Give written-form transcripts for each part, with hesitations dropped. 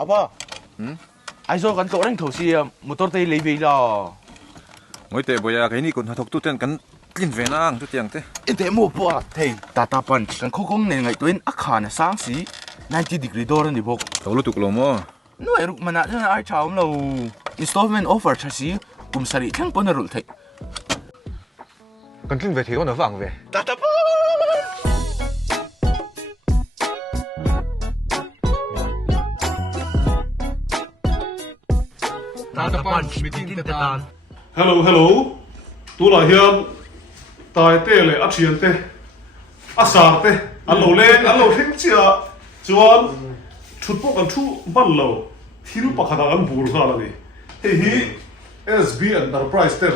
Apa? Aizo kan to reng tho si motor te lei ve la. Ngoi te boya kai ni kun thok tu ten kan klin ve nang tu tiang te. Inte mo po thei Tata Punch kan khokong ne ngai toin akha na sang si 90-degree door ni bok. To lu tu lo mo. No eruk mana na ai chawm lo. Installment offer chasi kum sari thang pon rul thei. Kan klin ve thei on awang ve. Tata Punch. Tata Punch meeting tetan. Hello. Tu là hiền tài tê lệ áp chiến tê áp sạc tê ăn lẩu lên ăn lẩu thích chưa chuan chút bốc ăn chu bắt lẩu thiếu bạc hạt ăn bùn ra là đi hi SB Enterprise ten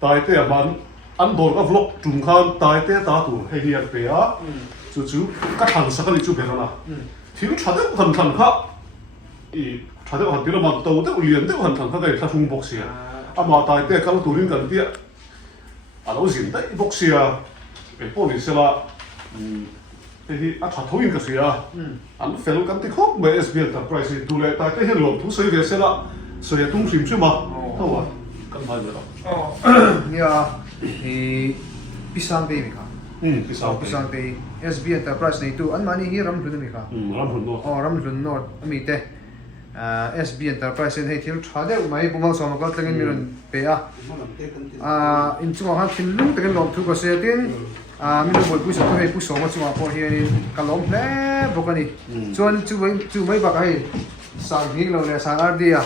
tài tê bán ăn đồn các vlog trùng khan tài tê ta tu hi ăn bè á chú các thằng sắc cái chú bè ra thiếu chả được thằng khác chả được thằng tiêu mà tàu được liền được thằng khác cái thằng trung bốc xìa mà tài tê các tu liên cần tiệt alo zin dai boxia e poli sela hi a tha thoin ka sia an fel kan ti khop me SB Enterprise tu le ta ke hen lo tu sei ve sela so ya tung sim chuma to wa kan ba ra nia pisang pe mi kha pisang pe SB Enterprise nei tu an mani hi ram hlun mi kha ram hun no ram hlun no ami te SB Enterprise hei thil thade mai bumang som ka tengin mi ron pe a in chunga han thin lung tengin lom thu ko se tin mi lo boi pu so hei pu so ma chunga po hi ka lom hle bokani chuan chu mai ba kai sang hi lo le sang ar dia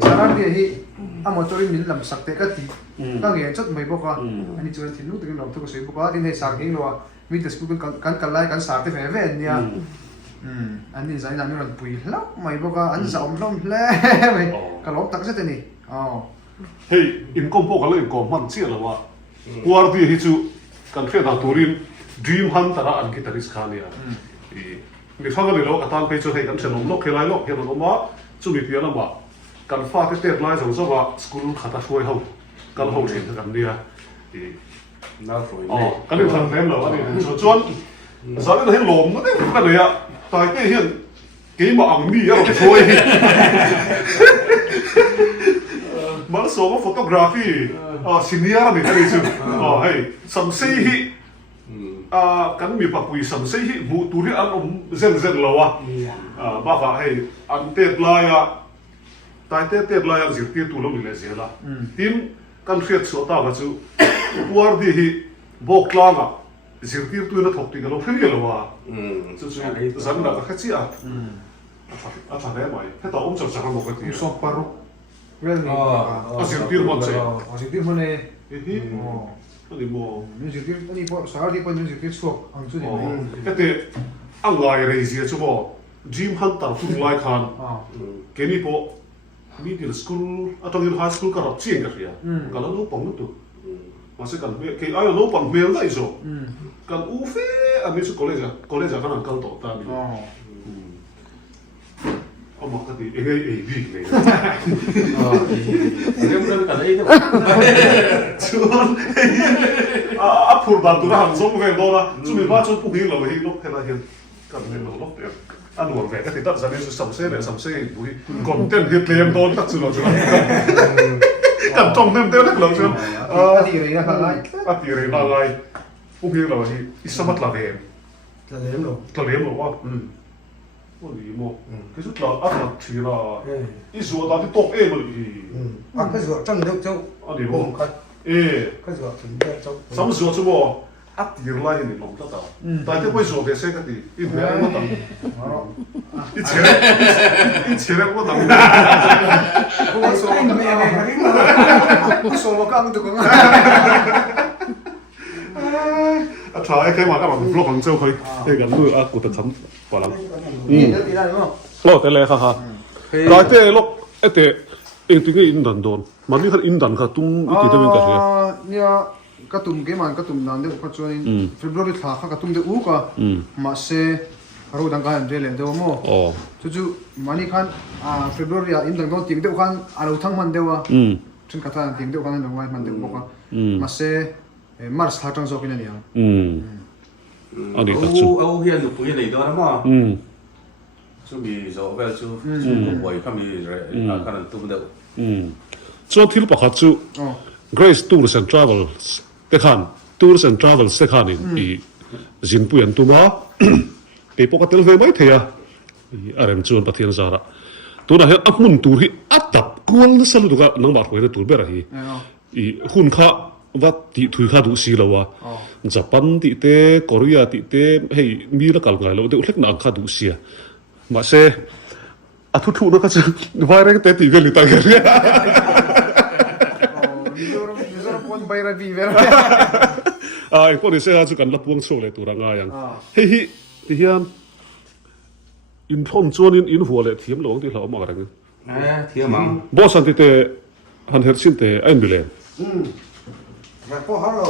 sang dia hi a motor min lam sak te ka ti ka nge chot mai boka ani chuan thin lung tengin lom thu ko se boka tin hei sang hi lo mi te school kan lai kan sa te ve ve nia anh đi giải làm như bùi lắm mày bao cả anh giàu lắm lẽ mày cả lốp tắc rất là nè hey in kom po ka le kom man chi la wa war di hi chu kan fe na turin dream hunt ta an ki taris khania mi fa ga le lo atan pe chu hei kan chenom lo khelai lo he lo ma chu mi pia la ma kan fa te te lai zo zo wa school khata khoi ho kan ho thin kan nia na foi kan le thang nem lo ani chu chuan za le hin lom na te ka le ya tai te hian ke ma ang mi ya ro khoi mà số photography senior này cái gì hay sắm xây hi cái mi bạc quỳ sắm xây hi vụ tu đi ăn dân lâu bà cả hay ăn tết lai tại tết lai ăn dịch tu lâu đi là tim căn phiệt số ta cái chú war đi hi bốc lang dịch tu nó thuộc thì cái lâu phê lâu chú dân là cái gì thằng đấy mày thế tao chồng chẳng một cái gì so paro well Asintir mo siya. Asintir mo ne Ano mo? Asintir ani po sa di pa asintir swak ang suni Ete ang lai reisia chumo gym hunter food like han. Keni po middle school atau high school ka rapchin ka siya. Kalau no pang to. Masih kan ke ayo no pang mel da iso. Kan ufe ami su college kan ang kanto ta mi. Ông mặc cái gì cái gì này, em đang cả đấy chuan áp phur bàn tụi nó hàng giống về đâu đó, chúng mình bắt cho phụ huynh là vậy lúc thế là hiện cần nên là lúc đấy ăn uống về cái thì tất ra nên sắm xe bùi còn tên hiệp liêm đón tất sự là chúng cần trồng thêm tên hết là chúng thì rồi là lại thì rồi là lại phụ huynh là vậy ít sao mất là về là liếm rồi quá ôi mồ cái chút là áp lực thì là ít số ta thì top em rồi cái ruột trong nước châu anh đi mồ cái ruột thì nước châu sắm số chứ mồ áp tiền lại thì lòng tất cả tại thế bây giờ cái xe cái gì ít về nó tầm ít钱nó tầm cái số cái số cái được không trái cái mà các bạn vlog Hàng Châu thôi cái gần nuôi cụ tập sắm quả lắm thế này ha cái thế lúc thế em tụi cái in đàn đồn mà biết in đàn cả tung cái gì đó cái gì nia cái tụm cái mà cái tụm nan được cái chuyện February thà cái tụm được u cả mà se rồi đang cái hành trình đâu mà chú mani khan February in đàn đồn tiếng được khan alo thăng man đâu trên cái thằng tiếng được khan đâu man được bốc mà se Mars thà trong số cái này anh đi Âu hiền được cái này đó lắm mà 就มีso wel就就不会看มีอะไร看能ตัวเดียว ส่วนที่เราประกาศจู Grace Tours and Travels แต่ขัน Tours and Travels แต่ขันอีจินปุยนตัวมาเป็นปกติเลยไม่เทียอะไรมันชวนประเทศสาระตัวนั้นอัพมุนตัวที่อัดดับกวนนั่นสรุปก็นังบาดหัวในตัวเบอร์ฮีอีหุ่นข้าว่าติถุยข้าดูสีแล้วว่าญี่ปุ่นติเตเกาหลีติเตให้มีละกันไงแล้วเดี๋ยวเล็กนังข้าดูสีมาเซ่อะทุกๆนะครับจะว่าอะไรก็เตะตีกันหรือต่างกันเนี่ย Mizoram pon bayra bi ver. ไอ้พวกนี้เสียจุกันรับวงโชว์เลยตัวร่างอย่างเฮ้ยที่เฮียนอินทอนจวนอินหัวเลยเทียมหลวงที่เราเอามากันกัน เที่ยวมั้ง บอสันติเตฮันเฮอร์ซินเตไอ้บิเลน อยากพอฮัลโหล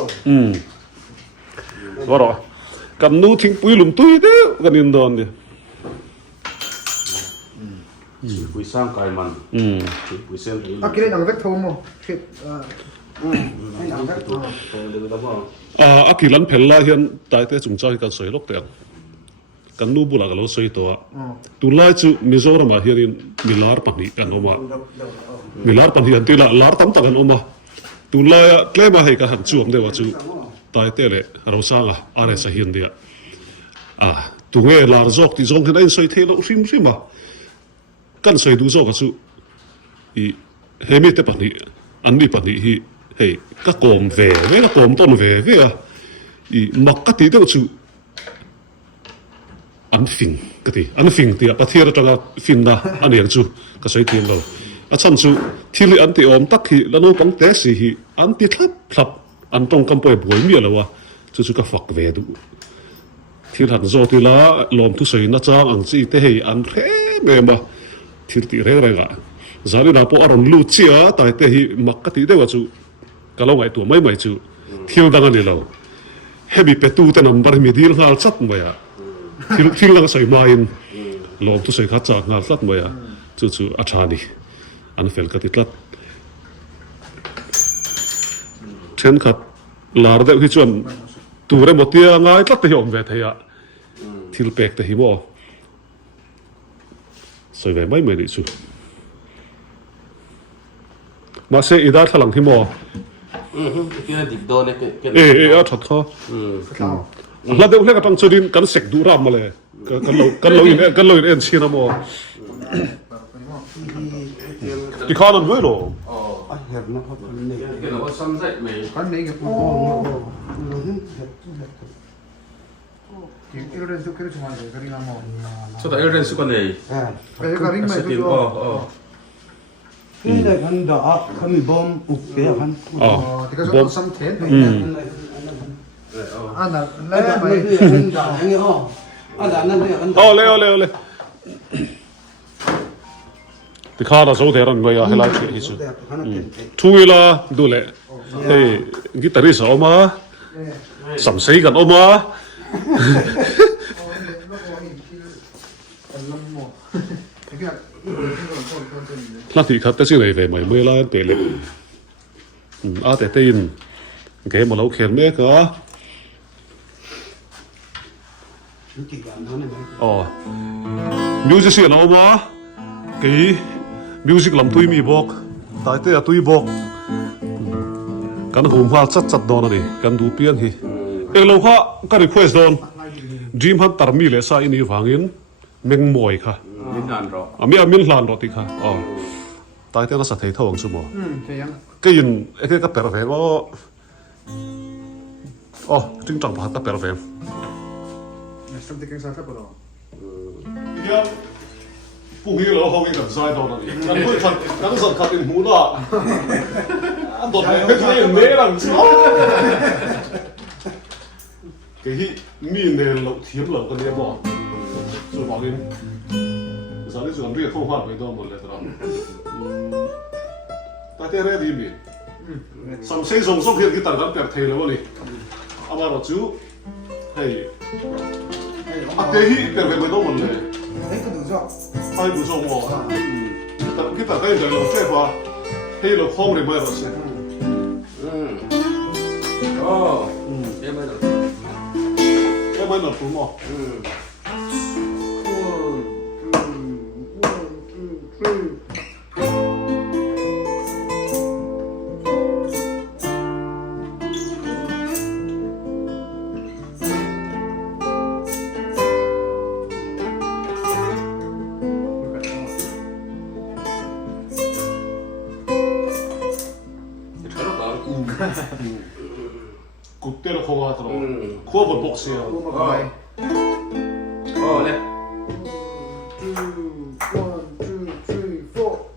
ว่าหรอกันนู้ทิ้งปุยหลุมตุ้ยเด้อกันอินโดนเนี่ย คุยสร้างกายมันคุยเส้นนี้ Akire nang vek thomo. Khit ให้หนังสักตัว เดี๋ยวเราบอก อากิลันเพลล่าเฮียนตายเตจุงใจกันสวยลกเตียงกันนู้บุลากเราสวยตัวตุลาจูมิโซรามาเฮียนมิลาร์ปันนี่กันออกมามิลาร์ปันนี่อันที่ละลาร์ตั้มตักันออกมาตุลาแกล้มาให้กันหันจวงเดียวว่าจูตายเตเลยเราสร้างอะไรสักเฮียนเดียตัวเวลาร์จอกที่จงเห็นไอ้สวยเทเราซิมมากันสวยดูจอกกันจูอีเฮมิเตปันนี่อันนี้ปันนี่ฮีเฮ้ก็โกมเวก็โกมต้นเวอ่ะอีมักกะติเดียวจูอันฟิงกะติอันฟิงที่ประเทศเราจะฟิงนะอันนี้จูก็ใช้ทีมเราอาจารย์จูที่อันที่อมตักฮีแล้วน้องตั้งแต่สิฮีอันที่ทับอันตรงกำปอยบวยมีอะไรวะจูก็ฝักเวดูที่หันโจที่ละลมทุสอยน่าจังอันจีเตให้อันเร่เมื่อมาที่ตีเร่ๆอ่ะจารีน่าพออารมณ์ลุชี่อ่ะแต่เตให้มักกะติเดียวจูก็เราไงตัวไม่จูเที่ยวดังนี้เราเฮบิเปตูแต่นำบาร์มีดีลงาลสัตว์มาอ่ะที่เราใส่มาอินลมทุใส่ขัดจากงาลสัตว์มาอ่ะจูอาชานีอันเฟลกติดลัดเช่นขัดลาร์เดวิจวนตัวเรื่องหมดที่ง่ายตัดไปยอมเวทยะที่เราเปกแต่หิมอใส่ไว้ไม่เหมือนจูมาเสียอีดาทลังหิมอที่นั่นดิบโดนเนี่ยถัดข้อแล้วเดี๋ยวเรียกตั้งจุดินกันเสกดูรำมาเลยกันเราอินเอ็นชีนามอที่ข้านั้นด้วยหรอ อ่ะเห็นนะครับคนนี้ ที่เราซ้ำใส่ไหม kan nei ge โอ้ po. โห Iron su kere chuma de kari namo. สุดท้ายเรื่องสุดกันเลย อ่า Kaya ka ring mai สติ tu. นี่ได้คันดอกเขามีบอมอุกเดียวคัน Tika so sam then. Ana แล้ว la ไม่ mai. คือคันดอกอย่างเงี้ยอ๋ออันนั้นเนี่ยคันดอก อ๋อเลยที่ข้าเราโซ่เทรันไม่ยาให้ไล่เฉยสุด แต่คันนั้นเป็น ทุยละดูเลยเฮ้ยกีตาริสออกมาสัมสีกันออกมา ลัทธิขัดแต่สิ่งไหนไปไม่เมื่อไรเปลี่ยนแต่ตีนเกมมาเราเขียนเมฆเหรอ กี่กันเท่านั้น อ๋อมิวสิกเสียงเอามากี่มิวสิกลำตุยมีบอกตายเตะตุยบอกกันหุ่มพาจัดโดนนี่กันดูเปลี่ยนฮีเราข้าก็รีเควสโดนดีมฮันตาร์มีเลซ่าอินี่ฟังอินเมงมวยค่ะ นินานรอ มีมิลลานรถอีกค่ะอ๋อตายเตะน่าสะเทยเท่าวังสมอ Sayang. ก็ยินไอ้แค่ก็เปิดแฟนว่าอ๋อจริงจังปะตัดเปิดแฟน Sam te keng sa ka po. ยังพรุ่งนี้เราห้องกันใส่ตอนนั้นกันด้วยกันกันสั่งขัดเป็นหูน่ะอันต่อไปไม่ใช่เนื้อหลังช้อเกี่ยมีเนื้อเราเทียมเรากันเนี่ยบ่ส่วนบอกกินสารที่ส่วนเรียกเข้าห้องไปตัวหมดเลยตลอดแต่เรื่องดีมีสังเกตส่งเพียงกีตาร์กันเปิดเทเลวะนี่อามาเราจูเฮ้ยอ่ะเดี๋ยวเปิดไปตัวหมดเลย ไอ้ก็ดูจ้ะ 太不错哦，佢大家就即係話希臘康你咪落先， โอ้เดี๋ยวไม่ต้อง 一咪落盤喎， 국대로 코가 하더라. 코가 뭐 복수야. Bye. Oh, left. 1, 2, 3, 4.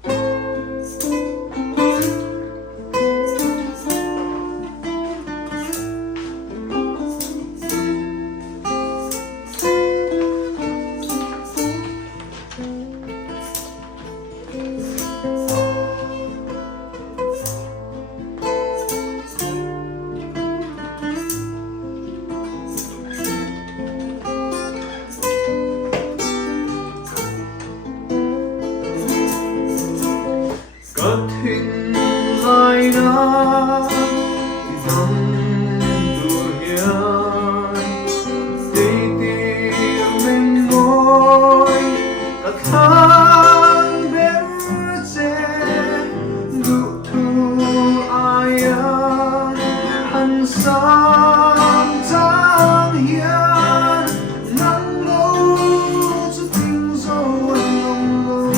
Cutting line up from Durian, dating boy, at hand berse, do to ayan, hansang tang yan, nang low to things so long.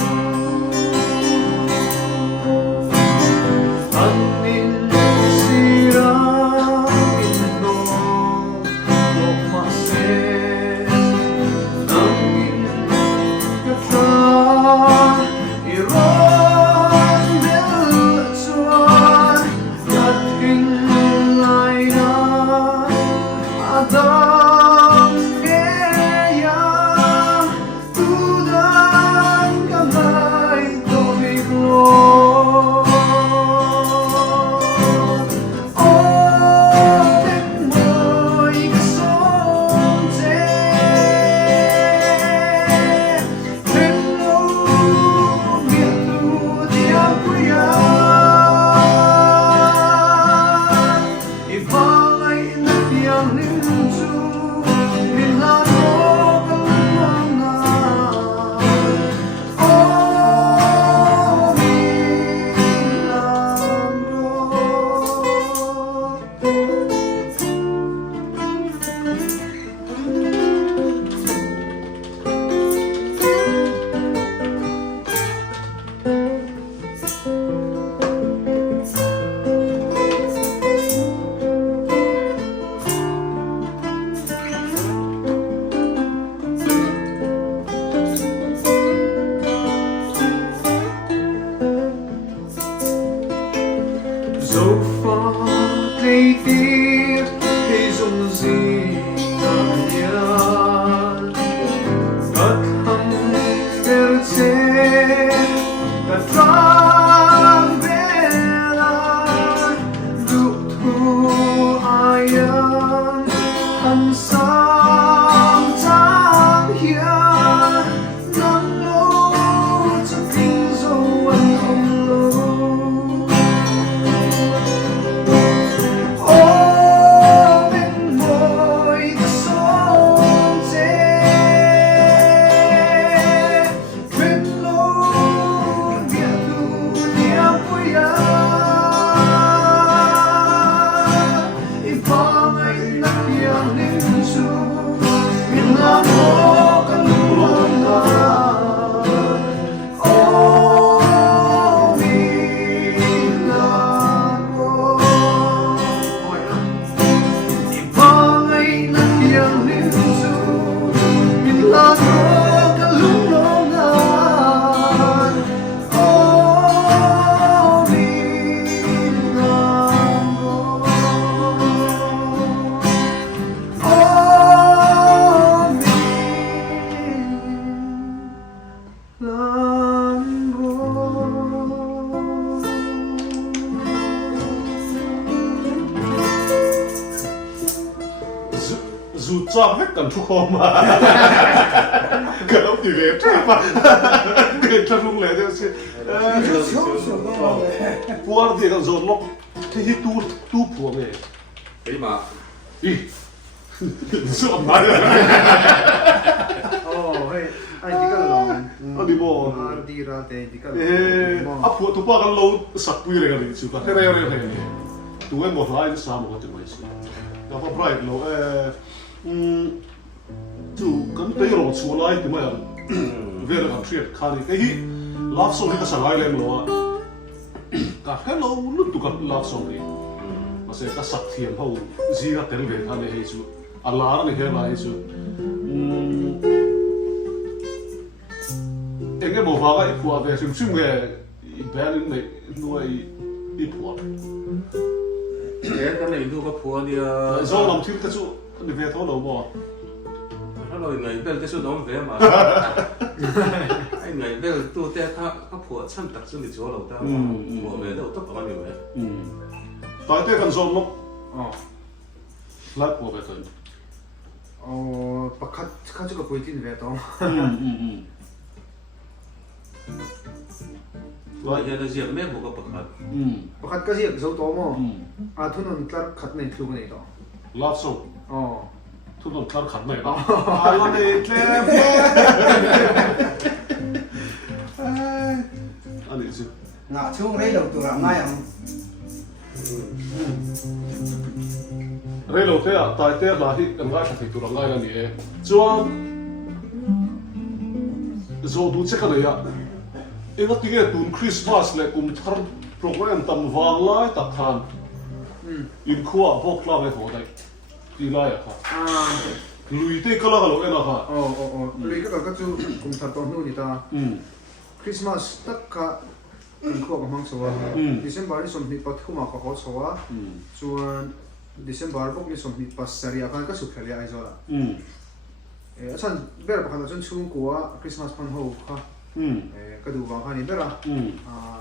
Anin sirang itlog lumasin Nangin katran iron bilatuan Dating layna adang kaya Tudan kamay tumiglo So far, they did his own zingan. Got hum their got drunk bella. Look who I am, handsome down here. None knows the things so well. Dù cho hết cần thuốc hôm mà Cả ông thì về chắc mà Cái chân luôn lệ theo xe Qua thì còn dồn lọc Thế hi tu phùa về Đấy mà Ý Sợ mà Oh, hey, ai di ka lo Adi bo. di ra te di ka Apu tu pa kan lo sakui re kan chu ka re. Tu en mo lai sa mo te mai si. Ka pa bright lo tu kan te ro chu lai te mai ver kan triet khani ke hi love song ka sa lai lem lo ka hello lu tu ka love song ni ma se ka sak thiam ho ji ga tel ve khani he chu ala ni he lai chu enge mo va ga ipu ave sim sim ge I ban nei nuai ipu cái này du có phùa đi zo lam thil ka chu ni ve tho lo mo nó rồi người bên cái số đó về mà anh người bên tu te他phùa chân đặc trưng thì chỗ đầu ta phùa về đâu tất cả mọi người tai te kan zon lo lai pu ve kan pakhat kha chu ka poitin ve to rồi giờ là diệp mấy bộ cái bậc pakhat ka ji zo to mo a thun tlar khat nei thlu nei to love song อ๋อ ทุกคนคลาดขันไหนบ้างอะไรแค่อันนี้สิ ngã xuống lấy đầu tụi làm ngay không เรื่องเราเท่าตายเท่าลาที่กันง่ายขัดตัวง่ายกันนี่จวนจะดูเช็คกันเลยอ่ะเอ็งก็ทิ้งตุนคริสต์มาสเลยกุมทาร์โปรแกรมตั้งวางไล่ตัดทานอินขั้วบอกลาไม่หัวได้ดีไล่อะครับลุยเตะก็แล้วกันเลยนะครับ อ๋อเลยก็จูกุมทัดตอนนู้นนี่ตาคริสต์มาสตักกะกันขั้วกับมังสวะดิเซมบาร์นี่สมหิตปัทคุมากับเขาสวะส่วนดิเซมบาร์พวกนี้สมหิตปัสสรีอาการก็สุขเลียไอโซล่ะอาจารย์เบลบอกกันจนช่วงกัวคริสต์มาสพันหัวค่ะก็ดูว่าคันนี้เบล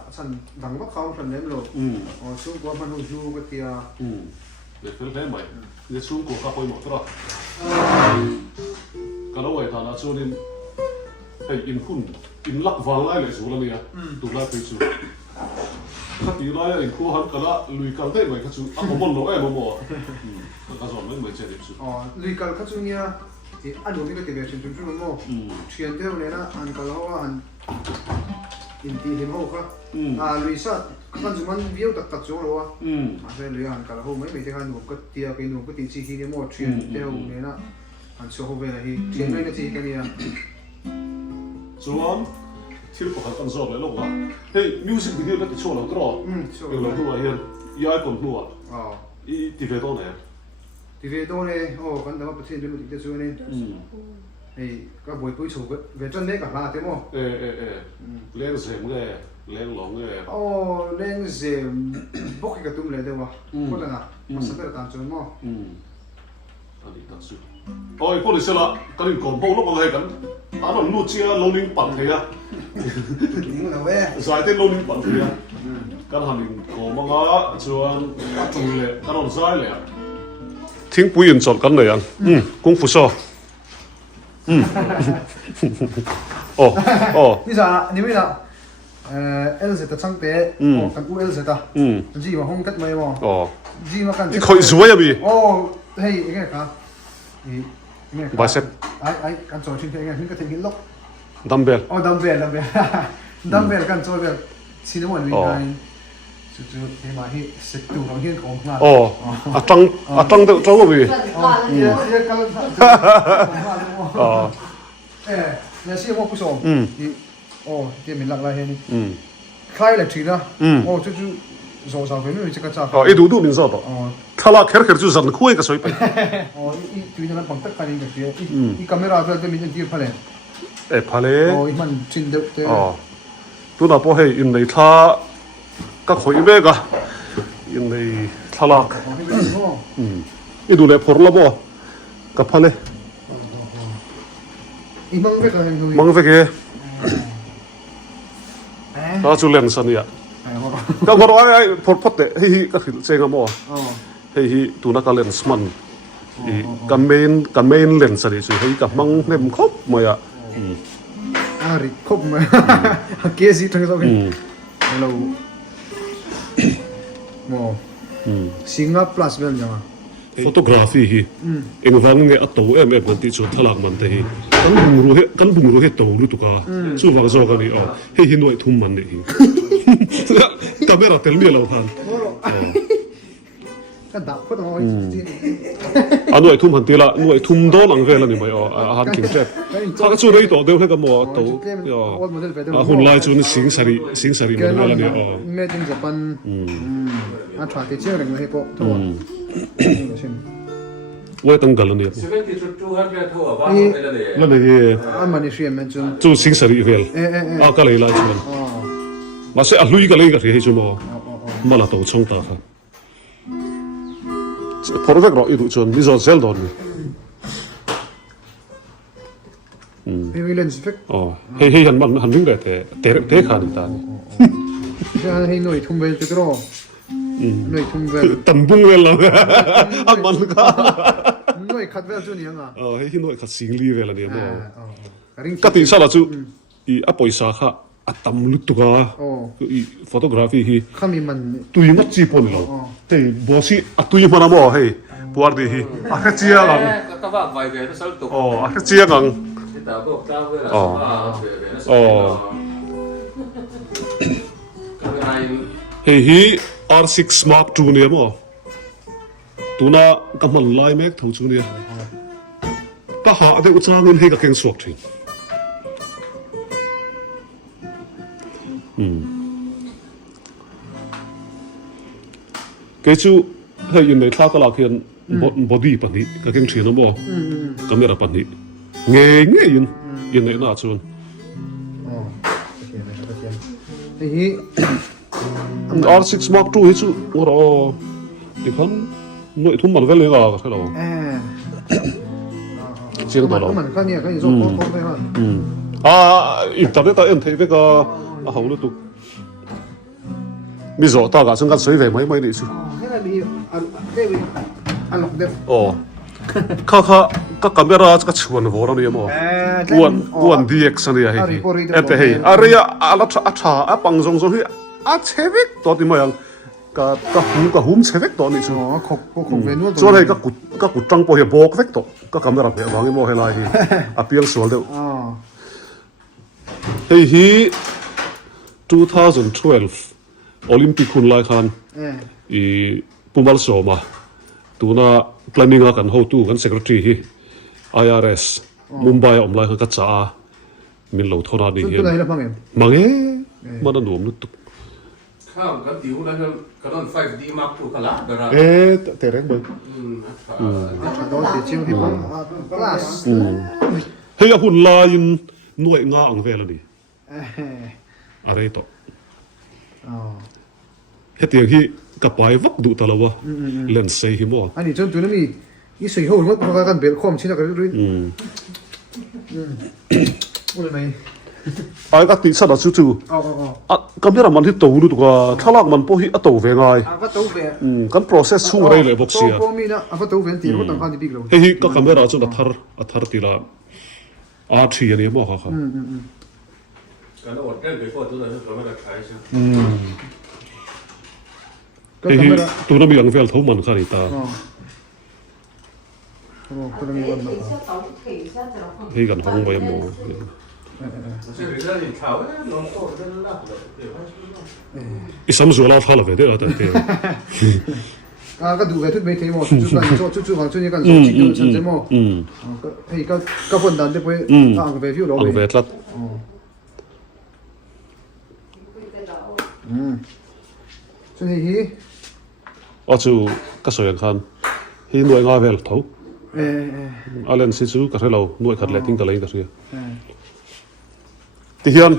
อาจารย์ดังว่าเขาทำเล่มโลช่วงกัวพันหัวจูก็เตียเด็กเป็นแค่ใหม่เด็กช่วงกัวข้าไปหมดแล้วก็แล้วไอ้ฐานะช่วงนี้ไอ้อินคุณอินลักวางไล่เลยสูงแล้วเนี่ยถูกไล่ไปสูงถ้าตีไล่อินคู่หันกันละลุยกันได้ไหมก็สูงอ่ะผมบอกน้อยผมบอกก็สอนไม่เหมือนเช่นเดิมสูงลุยกันก็จูเนี่ยอันนู้นนี่ก็เตียชุนชุนมันโม่เชียนเดียวเนี่ยนะอันก็แล้วว่าอันอินทีเห็นโม่ค่ะลุยสัตกันจุมันวิวตัดจูแล้ววะมาใช่ลุยอันก็แล้วไม่ไม่ใช่กันหนูก็เตียกันหนูก็ตีชีฮีเนี่ยโม่เชียนเดียวเนี่ยนะอันโชว์เวลาที่เชียนไม่ได้ชีกันเนี่ยจวนที่เราขัดกันสอบเลยลูกว่าเฮ้ยมิวสิกวิดีโอก็ติดโชว์เราตลอดเดี๋ยวเราดูว่าเห็นย้ายคนหัวอีทีเวโต้เนี่ยทีเวโต้เนี่ยโอ้กันแต่ว่าประเทศเป็นมันติดจูเนี่ยไอ้ก็บวยปุ้ยโฉบเวจนเล็กกับลาเต็มอ่ะเลี้ยงเสียงเลยเลี้ยงหลงเลยโอ้เลี้ยงเสียงพวกที่กระตุ้มเลยเดี๋ยววะก็เลยนะมาสักแต่ตามจนมั้งอันนี้ตัดสุดโอ้ยพวกนี้เสร็จละกันอีกคนพวกเราอะไรกันอันนั้นนู่นเชียร์โลลิงปั่นเลยอ่ะ những là về สายเต้นโลลิงปั่นเลยอ่ะกันหันอีกคนมังอ่ะชวนจุ่มเลยกันเอาสายเลยอ่ะทิ้งปุ๋ยอินสดกันเลยอ่ะกุ้งฟุชอโอ้นี่จ้ะนี่ไม่ละเอลเซตช่างเตะกันกูเอลเซตอ่ะจีมาห้องกัดไม่มองจีมากันนี่คอยสวยอ่ะบีโอ้เฮ้ยยังไงครับบาเซ็ตไอ้กันโจชินยังไงถึงก็ถึงหินล็อกดัมเบลดัมเบลกันโจแบบซีนวันวิ่งไงจู่ๆที่มาที่เสร็จตัวของเฮียนของมาอ่ะจังเจ้าบีเนี่ยสิว่าผู้ชมโอ้ที่มีหลักหลายเฮนี่คล้ายเลยทีนะโอ้จู่ๆโซ่สาวเป็นไม่ใช่กระจาไอ้ดูมินซอดถ้าละแค่จู่ๆสั่นคุยก็สวยไปอ๋ออีตัวนั้นปังตักกันนี่ก็เสียอีกล้องเราจะมีที่พาเลพาเลโอ้ยมันชินเด็กตัวน่ะพอให้อินในท่าก็คุยเบกะอินในท่าละดูเลยพอละบ่กับพาเลอีมังเวกอะไรกันมังเวกถ้าจุเลนสันเนี่ยก็บอกว่าไอ้พอดเตะเฮ้ยก็คือเจ๊งอ่ะบ่เฮ้ยตัวนักเลนส์มันกันเมนเลนส์อะไรสิเฮ้ยกับมังเล่มครบมาอ่ะริครบมาเกสิทั้งสองเราโมสิงห์พลัสเบลยัง photography hi eng wang nge a to em kan ti chu thalak man te hi kan bung ru he to lu tu ka chu wang zo ka ni he hi noi thum man ni hi camera tel mi lo than ก็ดับก็ต้อง อันนู้นทุ่มหันตีละนู้นทุ่มโดนอังเวลนี่ไม่อาหารกินเจ็บถ้าก็ช่วยได้ต่อเดียวให้กับหมอตัวหุ่นลายจูนสิงสรีมันเวลนี่เมดินญี่ปุ่นอันทราติเชียงเรื่องให้พวกทั่วเว้ยตั้งกันแล้วเนี่ยแล้วนี่อันมันนี่เสียมันจูนจูสิงสรีเวลก็เลยลายจูนมาเสียลุยก็เลยก็เรียกจูนมาละตัวช่องตาครับพอรู้จักเราอีกจนมีโซเซลดอนเฮ้ยเล่นสิฟิกอ๋อเฮ้ยหันวิ่งได้แต่ขานี่ตาจะให้หน่วยทุ่มเวลจุดรอหน่วยทุ่มเวลตันบุ้งเวลแล้วอันมันก็หน่วยขัดเวลจุดยังอ่ะเฮ้ยหน่วยขัดสิงลีเวลเนี่ยมั้งก็ตีซะละจูอีอปอยสาขาอัตมลุตุกาอีฟอโตกราฟีฮีข้ามีมันตุยมัดจีปนเราแต่บอสิอัตุยมันอะไรเฮ้ยปวดดีฮีอาแค่เจียงังก็ว่าไปเวนัสตุกอาแค่เจียงังเฮ้ยฮีR6 Mark IIเนี่ยมั้งตัวน่ะกำมันไล่แม็กเท่าจูเนี่ยถ้าหาได้อุตส่าห์เงินให้กับแกงสวกทิ้งcái chú hay in này thao cái là kiện body bản địa cái kinh chuyện nó bỏ camera bản địa nghe in này nào chun R6 Mark II hết chú ngồi thì khán nội thun mình cái này là cái đó chuyện đó mình cái này cái gì cũng không phải internet ta em thấy cái hậu nó tụ bây giờ ta cả sang cái suy về mấy này chứ cái camera cái chuồn vô đó này mà DX này hay em thấy hay à rồi à bằng giống hi chế vết đó thì mà cái húm chế vết đó này chứ cho nên cái cột trăng bao nhiêu bọc vết đó cái camera về vàng em mua hay là appeal số đâu hey hi 2012 Olympic hun lai khan I pumal so ma tuna planning a kan ho tu kan secretary hi IRS Mumbai om lai ka cha min lo thora ni hi mange mana nom nu tu ข้าวกันติ๋วแล้วก็นอน 5D Mark II กะละเด้อแต่แรงเบิ่งโดนติดเชื้อที่ผมกลาสเฮ้ยหุ่นลายหน่วยงาอังเวลนี่อะไรต่อเฮ็ดอย่างที่กับไปวักดูตลอดวะเล่นใส่หิมะอันนี้จนตัวนั้นมีอีสิ่งหัวมันก็กันเบลคอมชิ้นละกันด้วยอะไรไหมไอ้ก็ติดสัตว์จู่ก็ไม่รำมันที่ตัวรู้ตัวถ้าลากมันพอที่อัตโตเวงไงกัน process ช่วงอะไรเลยบอกเสียก็มีนะอัตโตเวงตีก็ต้องการที่บิ๊กเลยเฮ้ยก็คำว่าเราจะอัธรตีละR3อันนี้มั้งครับการอดเล่นไปพอตัวนั้นก็ไม่ได้ขายใช่เฮ้ยตัวนั้นมีอังเวลเท่ามันขนาดตาเฮ้ยกันห้องไว้หมดอีสามส่วนเราพาเราไปได้แล้วแต่เดียวก็ดูไปทุกเวทีมั้งจุดๆของจุดนี้กันจริงๆใช่มั้งก็เฮ้ยก็คนดันได้ไปอังเวฟิวเราอังเวลัดช่วงนี้จูก็สวยงามที่หน่วยงานเวลเท่าอะไรนั่นสิจูก็ให้เราหน่วยขัดเล็ติ้งกันเลยก็เสียที่เห็น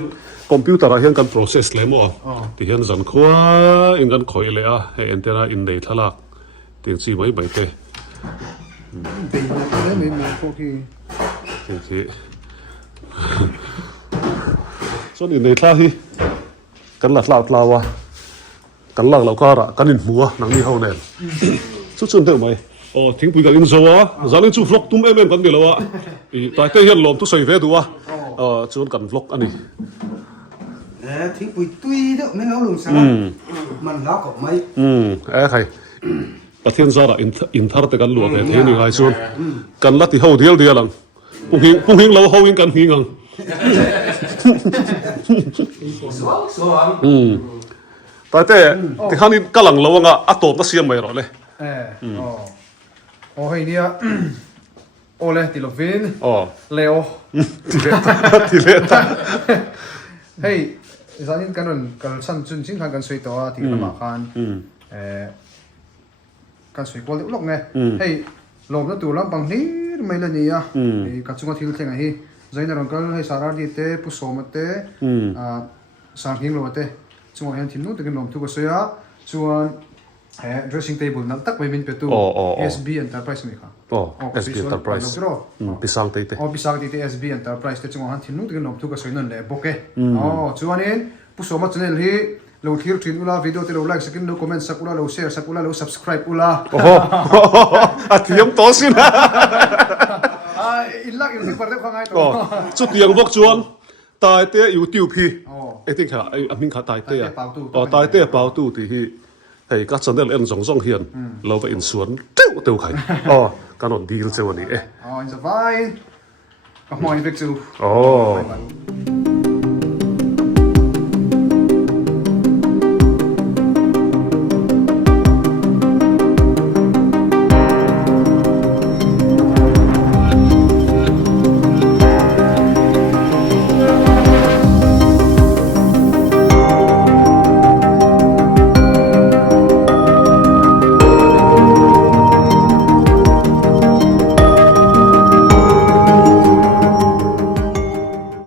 คอมพิวเตอร์เห็นการ process เลยมั้งที่เห็นจันขวาอินกันคอยเลยให้เอ็นเทอร์อินเดทลักที่จีไม่ไปเตะเป็นอะไรไม่มีพวกที่ที่ส่วนอินเดทลักที่กันหลักลาวะกันหลักเราก็ระกันอินมัวนังนี่เขาเนี่ยสุดๆเท่าไหมทิ้งปุ๋ยกันอินโซ่จะเล่นจูฟล็อกตุ้มกันเดียวแล้วแต่เที่ยงลมทุกใส่เวดูชวนกันฟล็อกอันนี้ทิ้งปุ๋ยตุ้ยเด้อไม่เอาลงสามันล้อกับไม้ใคร ประเทศซาระอินทาร์แต่กันหลวงเห็นยังไงส่วนกันลัดที่เฮาเดียวหลังปุ่งหิงเราเฮาหิงกันหิงัง แต่ที่ข้างนี้ก็หลังเราว่าอัตโตมก็เสียไม่หรอกเลย โอ้เฮ้ยเนี่ยโอเลติโลฟิน อ๋อ เลโอ ทีเล็ด เฮ้ยตอนนี้กันชั้นจุนจริงกันสวยตัวที่ละมากันกันสวยกว่าลูกไงเฮ้ยลมแล้วตัวลำบางนี้ไม่เลยเนี่ยกันจุงกันที่เท่าไงฮีใจในรังกันให้สาระดีเต้ผู้สมเต้สารหิงโลเต้จุงกันที่นู้นแต่กันลมทุกคนสวยจุงdressing table นั่นตักไปเป็นประตู SB Enterprise ไหมครับ อ๋อ SB Enterprise พิซังเต้ อ๋อพิซังเต้ SB Enterprise แต่จังหวะที่นู้นที่กันลมทุกคนสวยนั่นแหละโอเคอ๋อจุงนี้ผู้สมชแนลที่เราที่เราทิ้งอุลาวิดีโอที่เราไลค์สักนิดเราคอมเมนต์สักอุลาเราแชร์สักอุลาเรา subscribe อุลา โอ้โหอาทิตย์โตสินะ อินลักอินสิบวันได้ความง่ายตัว จุดยังพวกจวนตายเตะอยู่ติวพีไอ้ที่ขาไอ้อามิงขาตายเตะอ๋อตายเตะเปล่าตู้ที่ไอ้ก็สนเดลเอ็นสองเฮียนเราไปอินสวนเตี้ยวไข่อ๋อการนอนดีลเจ้าวันนี้อ๋ออินสบายก็มองอินเฟกซู อ๋อ